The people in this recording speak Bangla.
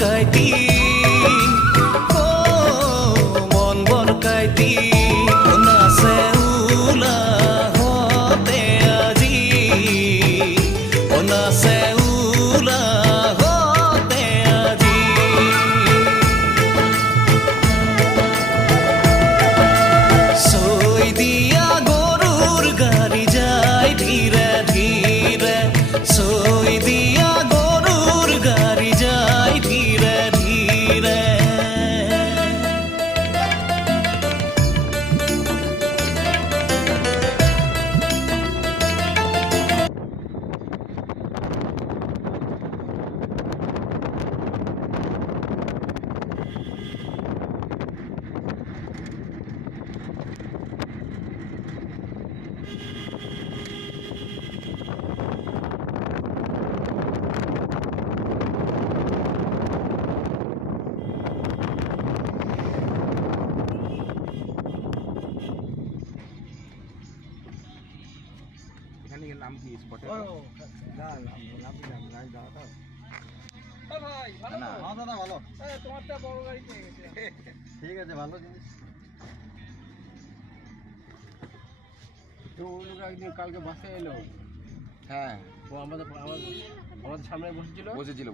বরকাইতি ও মন বরকাইতি নাচে উলা হতে আজি নাচে উলা হতে আজি সই দিয়া গরুর গাড়ি যায় ধীরে ধীরে সই দিয়া গরুর গাড়ি যায় ধীরে ধীরে নাম কি স্পটে ঠিক আছে ভালো জিনিস তো ওই লোক একদিন কালকে বাসে এলো হ্যাঁ ও আমাদের সামনে বসেছিল